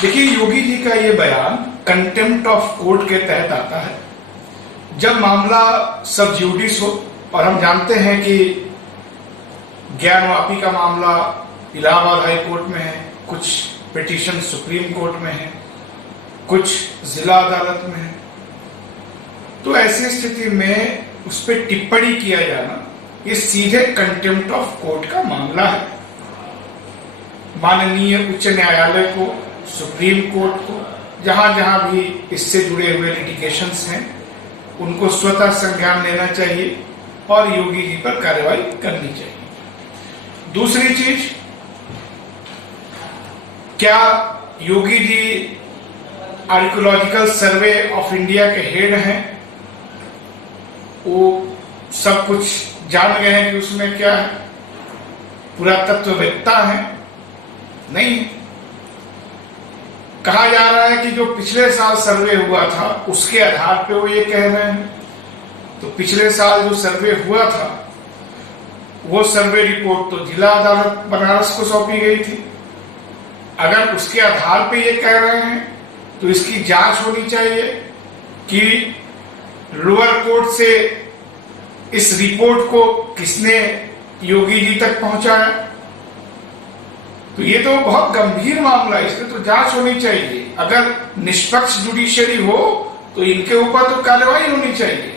देखिए, योगी जी का ये बयान कंटेम्प्ट ऑफ कोर्ट के तहत आता है। जब मामला सब ज्यूडिस हो, और हम जानते हैं कि ज्ञानवापी का मामला इलाहाबाद हाई कोर्ट में है, कुछ पिटीशन सुप्रीम कोर्ट में है, कुछ जिला अदालत में है, तो ऐसी स्थिति में उस पर टिप्पणी किया जाना ये सीधे कंटेम्प्ट ऑफ कोर्ट का मामला है। माननीय उच्च न्यायालय को, सुप्रीम कोर्ट को, जहां जहां भी इससे जुड़े हुए लिटिगेशंस हैं, उनको स्वतः संज्ञान लेना चाहिए और योगी जी पर कार्रवाई करनी चाहिए। दूसरी चीज, क्या Yogi ji archaeological survey of India के हेड हैं? वो सब कुछ जान गए हैं कि उसमें क्या है, पुरातत्ववेत्ता है? नहीं। कहा जा रहा है कि जो पिछले साल सर्वे हुआ था उसके आधार पे वो ये कह रहे हैं। तो पिछले साल जो सर्वे हुआ था वो सर्वे रिपोर्ट तो जिला अदालत बनारस को सौंपी गई थी। अगर उसके आधार पे ये कह रहे हैं तो इसकी जांच होनी चाहिए कि लोअर कोर्ट से इस रिपोर्ट को किसने योगी जी तक पहुंचाया। तो ये तो बहुत गंभीर मामला है, इसमें तो जांच होनी चाहिए। अगर निष्पक्ष जुडिशरी हो तो इनके ऊपर तो कार्रवाई होनी चाहिए।